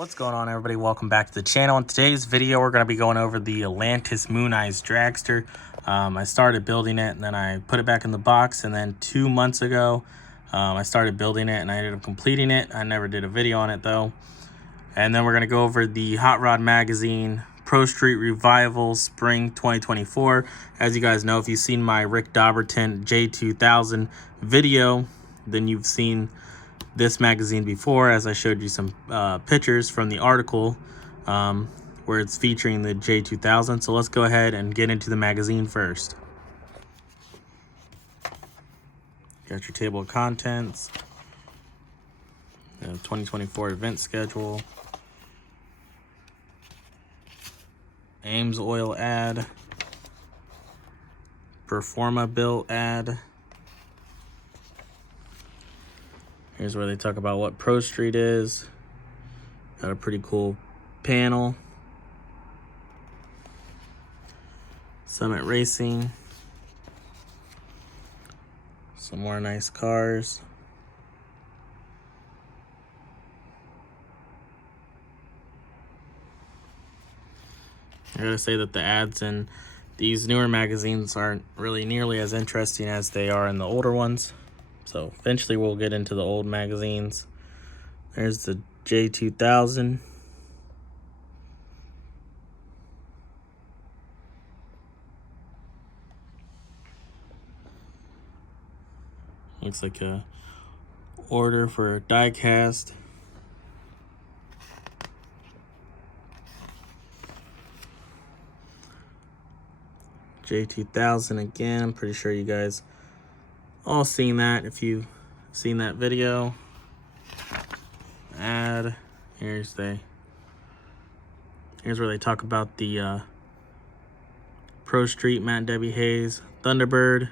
What's going on, everybody? Welcome back to the channel. In today's video, we're going to be going over the Atlantis MOONEYES Dragster. I started building it and then I put it back in the box, and then 2 months ago I started building it and I ended up completing it. I never did a video on it though. And then we're going to go over the Hot Rod Magazine Pro Street Revival Spring 2024. As you guys know, if you've seen my Rick Dobberton J2000 video, then you've seen this magazine before, as I showed you some pictures from the article where it's featuring the J2000. So let's go ahead and get into the magazine first. Got your table of contents, 2024 event schedule, Ames oil ad, Performa bill ad. Here's where they talk about what Pro Street is. Got a pretty cool panel. Summit Racing. Some more nice cars. I gotta say that the ads in these newer magazines aren't really nearly as interesting as they are in the older ones. So eventually we'll get into the old magazines. There's the J2000. Looks like a order for a diecast. J2000 again. I'm pretty sure you guys all seen that if you've seen that video. Ad. Here's where they talk about the Pro Street Matt and Debbie Hayes Thunderbird,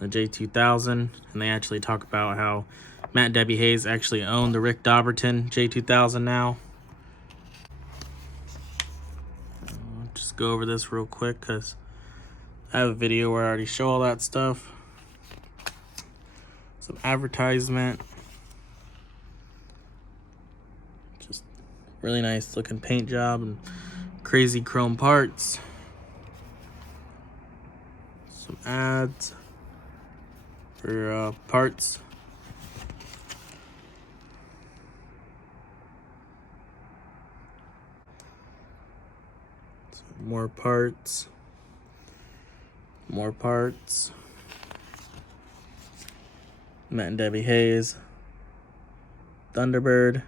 the J2000, and they actually talk about how Matt and Debbie Hayes actually own the Rick Dobberton J2000 now. I'll just go over this real quick because I have a video where I already show all that stuff. Some advertisement. Just really nice looking paint job and crazy chrome parts. Some ads for parts. Some more parts. More parts. Matt and Debbie Hayes Thunderbird.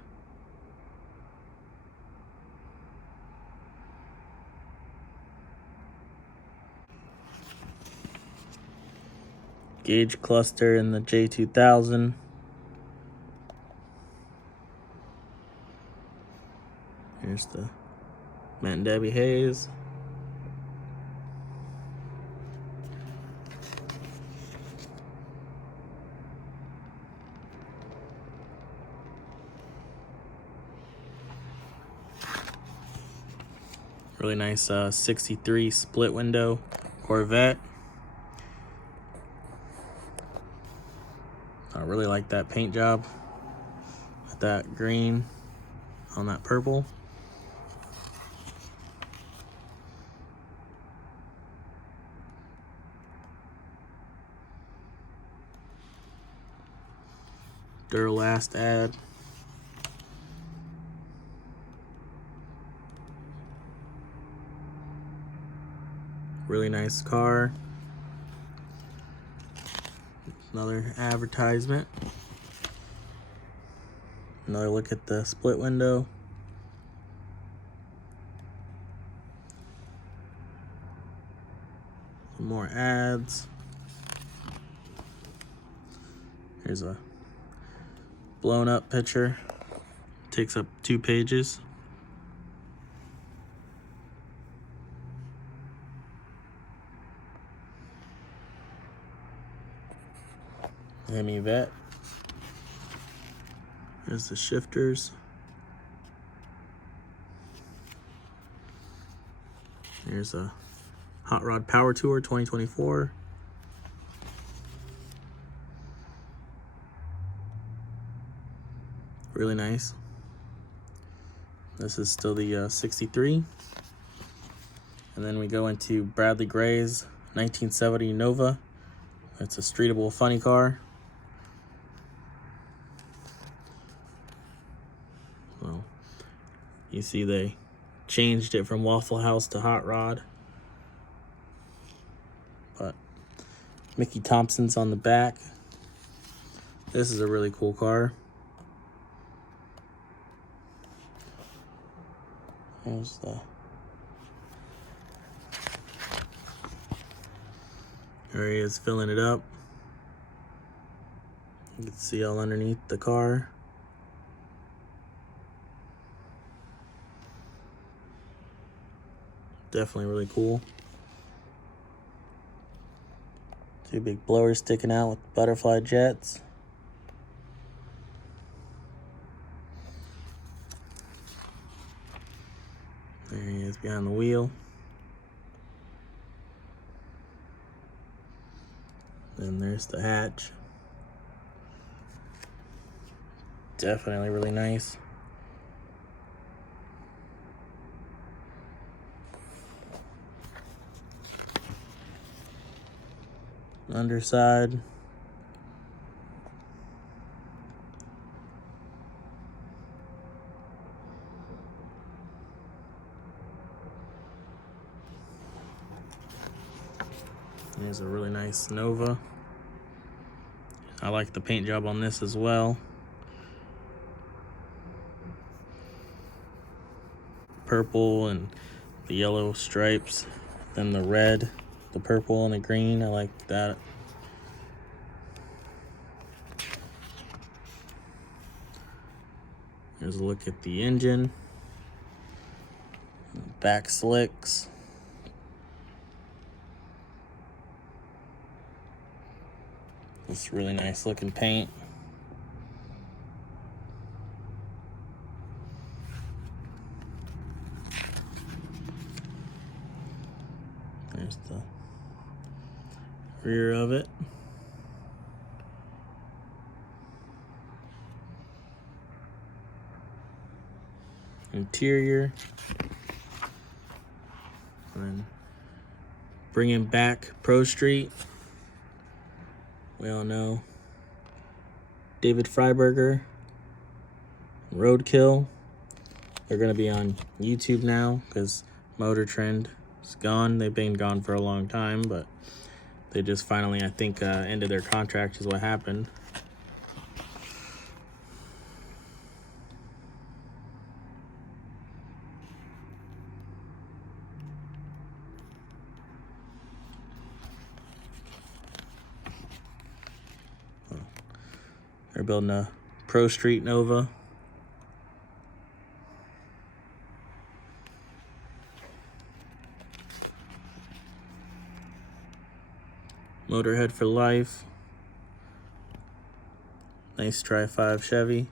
Gauge cluster in the J2000. Here's the Matt and Debbie Hayes. Really nice 63 split window Corvette. I really like that paint job with that green on that purple. Duralast ad. Really nice car. Another advertisement. Another look at the split window. Some more ads. Here's a blown up picture. Takes up 2 pages. Hemi Vet. There's the shifters. Here's a Hot Rod Power Tour 2024. Really nice. This is still the 63. And then we go into Bradley Gray's 1970 Nova. It's a streetable funny car. Well, you see they changed it from Waffle House to Hot Rod. But Mickey Thompson's on the back. This is a really cool car. There's the... There he is filling it up. You can see all underneath the car. Definitely really cool. Two big blowers sticking out with butterfly jets. There he is behind the wheel. Then there's the hatch. Definitely really nice. Underside. Here's a really nice Nova. I like the paint job on this as well. Purple and the yellow stripes, then the red, the purple and the green. I like that. Here's a look at the engine. Back slicks. It's really nice looking paint. There's the rear of it. Interior. And then bringing back Pro Street. We all know David Freiberger, Roadkill. They're going to be on YouTube now because Motor Trend is gone. They've been gone for a long time, but they just finally, I think, ended their contract is what happened. They're building a Pro Street Nova. Motorhead for life. Nice Tri-5 Chevy.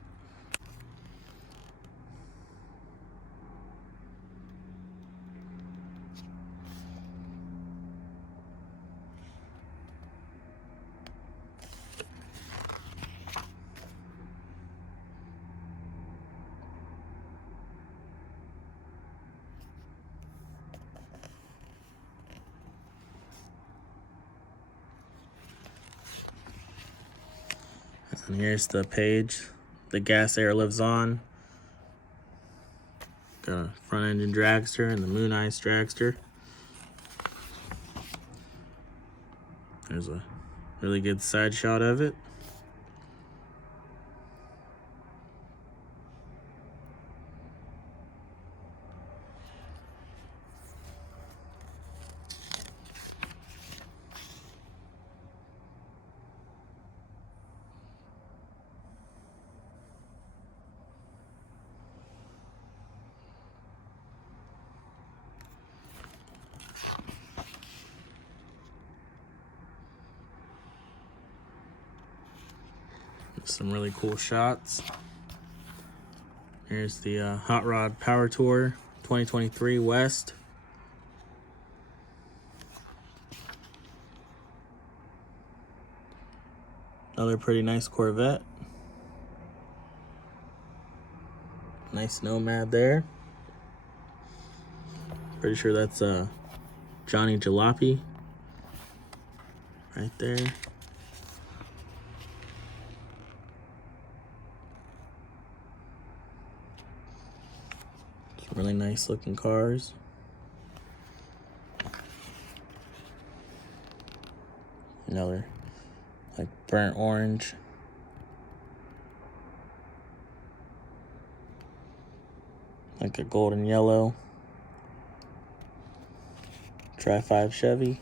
And here's the page. The gas air lives on. Got a front engine dragster and the MOONEYES dragster. There's a really good side shot of it. Some really cool shots. Here's the Hot Rod Power Tour 2023 West. Another pretty nice Corvette. Nice Nomad there. Pretty sure that's Johnny Jalopy right there. Some really nice looking cars. Another like burnt orange. Like a golden yellow. Tri-5 Chevy.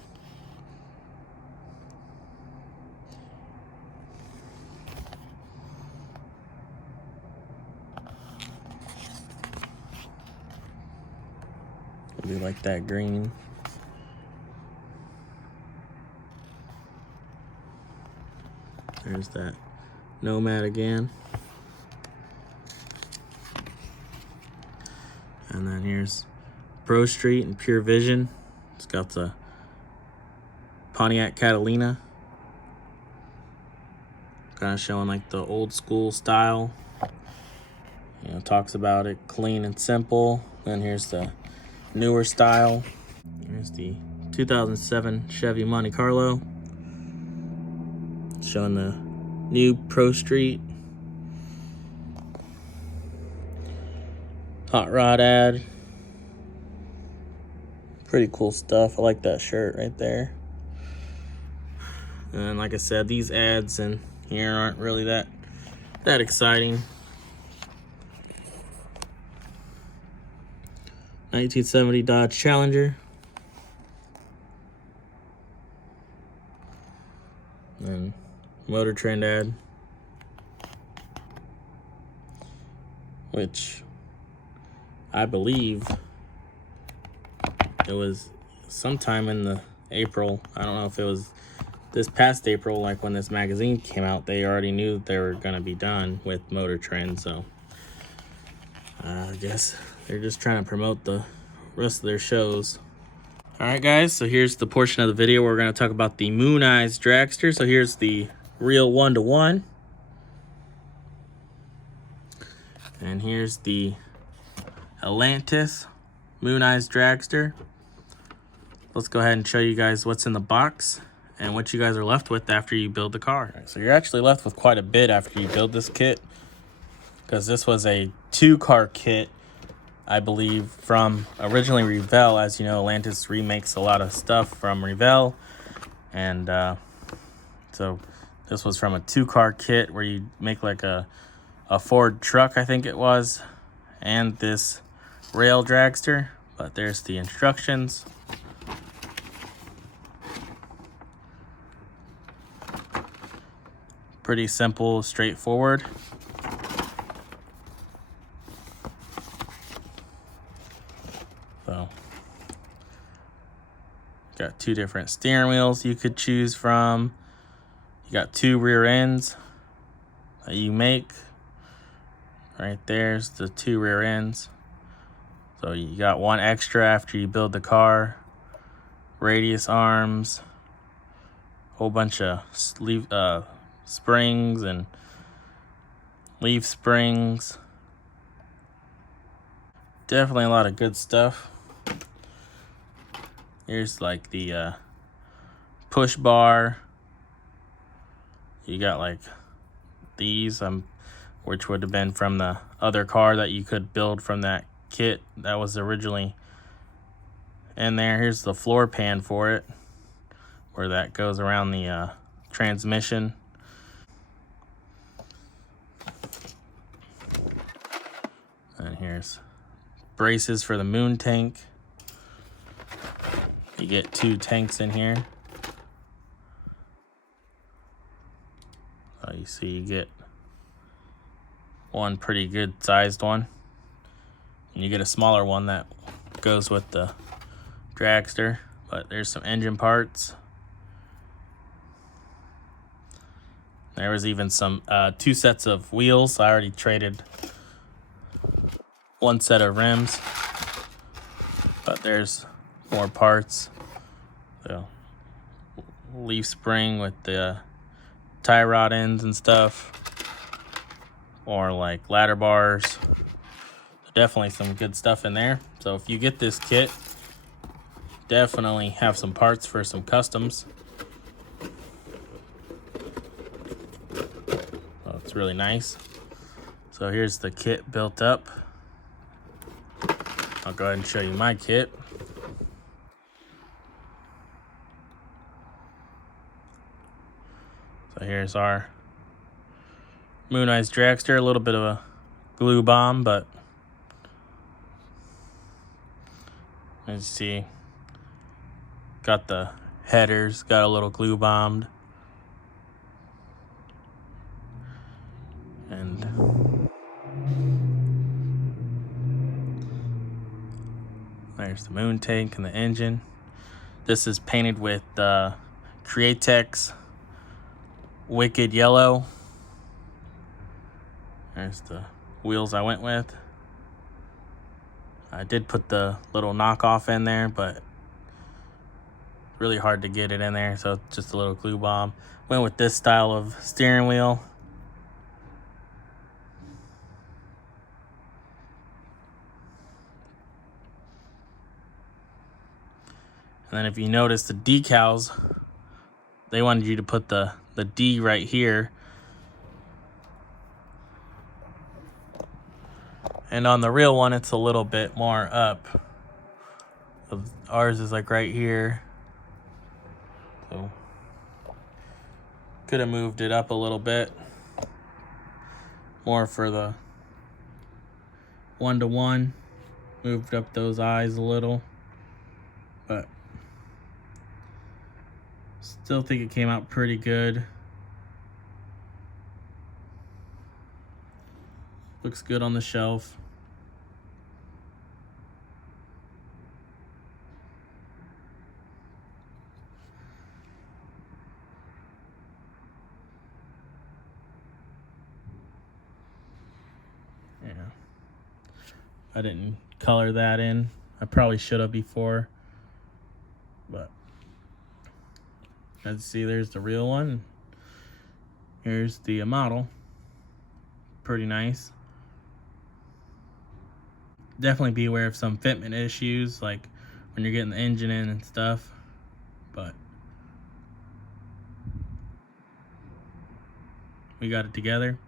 Maybe like that green. There's that Nomad again. And then here's Pro Street and Pure Vision. It's got the Pontiac Catalina. Kind of showing like the old school style. You know, talks about it clean and simple. Then here's the newer style. Here's the 2007 Chevy Monte Carlo. Showing the new Pro Street. Hot rod ad. Pretty cool stuff. I like that shirt right there. And like I said, these ads in here aren't really that exciting. 1970 Dodge Challenger. And Motor Trend ad, which I believe it was sometime in the April. I don't know if it was this past April, like when this magazine came out. They already knew that they were going to be done with Motor Trend, so I guess they're just trying to promote the rest of their shows. All right, guys, so here's the portion of the video where we're going to talk about the MOONEYES Dragster. So here's the real 1-to-1. And here's the Atlantis MOONEYES Dragster. Let's go ahead and show you guys what's in the box and what you guys are left with after you build the car. Right, so you're actually left with quite a bit after you build this kit, because this was a 2-car kit, I believe, from originally Revell. As you know, Atlantis remakes a lot of stuff from Revell, and so this was from a 2-car kit where you make like a Ford truck, I think it was, and this rail dragster. But there's the instructions. Pretty simple, straightforward. So, got 2 different steering wheels you could choose from. You got 2 rear ends that you make. Right there's the 2 rear ends. So you got 1 extra after you build the car. Radius arms. Whole bunch of springs and leaf springs. Definitely a lot of good stuff. Here's like the push bar. You got like these, which would have been from the other car that you could build from that kit that was originally in there. Here's the floor pan for it, where that goes around the transmission. And here's braces for the moon tank. You get 2 tanks in here. You see you get one pretty good sized one, and you get a smaller one that goes with the dragster. But there's some engine parts. There was even some 2 sets of wheels. I already traded 1 set of rims, but there's more parts. So leaf spring with the tie rod ends and stuff, or like ladder bars. Definitely some good stuff in there. So if you get this kit, definitely have some parts for some customs. Oh, it's really nice. So here's the kit built up. I'll go ahead and show you my kit. So here's our MOONEYES Dragster, a little bit of a glue bomb, but as you see, got the headers, got a little glue bombed. And there's the moon tank and the engine. This is painted with Createx Wicked Yellow. There's the wheels I went with. I did put the little knockoff in there, but it's really hard to get it in there, so it's just a little glue bomb. Went with this style of steering wheel. And then if you notice the decals, they wanted you to put the D right here. And on the real one, it's a little bit more up. Ours is like right here. So could have moved it up a little bit more for the 1-to-1. Moved up those eyes a little, but still think it came out pretty good. Looks good on the shelf. Yeah. I didn't color that in. I probably should have before. But let's see, there's the real one. Here's the model. Pretty nice. Definitely be aware of some fitment issues, like when you're getting the engine in and stuff. But we got it together.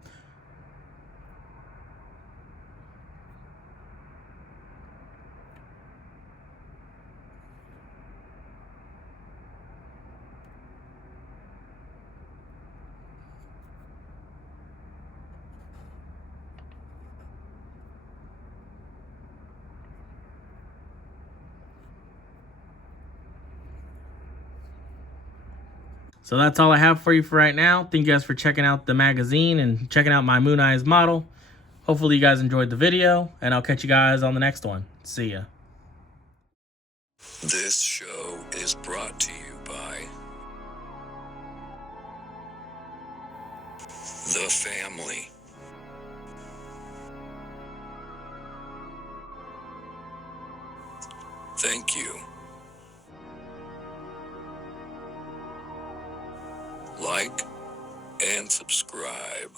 So that's all I have for you for right now. Thank you guys for checking out the magazine and checking out my MOONEYES model. Hopefully you guys enjoyed the video, and I'll catch you guys on the next one. See ya. This show is brought to you by The Family. Thank you. Like and subscribe.